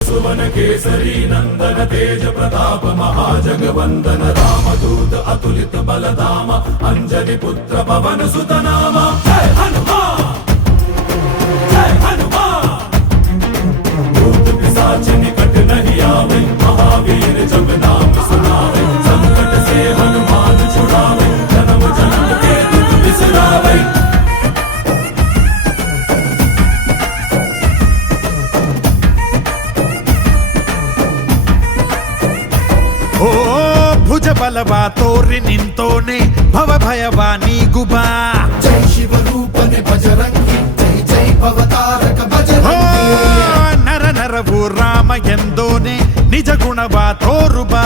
సువన కేసరి నందన తేజ ప్రతాప మహాజగవందన రామదూత అతులిత బలధామ అంజలి పుత్ర పవన సుతనామ. జయ హనుమా హనుమా మహావీర ಓ ಭುಜ ಬಲವ ತೋರಿ ನಿಂತೋನೆ ಭವ ಭಯವ ನೀಗುಬಾ ಜೈ ಶಿವರೂಪನೆ ಬಜರಂಗಿ ಜೈ ಜೈ ಭವತಾರಕ ಬಜರಂಗಿ ನರ ನರವು ರಾಮ ಎಂದೋನೆ ನಿಜ ಗುಣವ ತೋರುಬಾ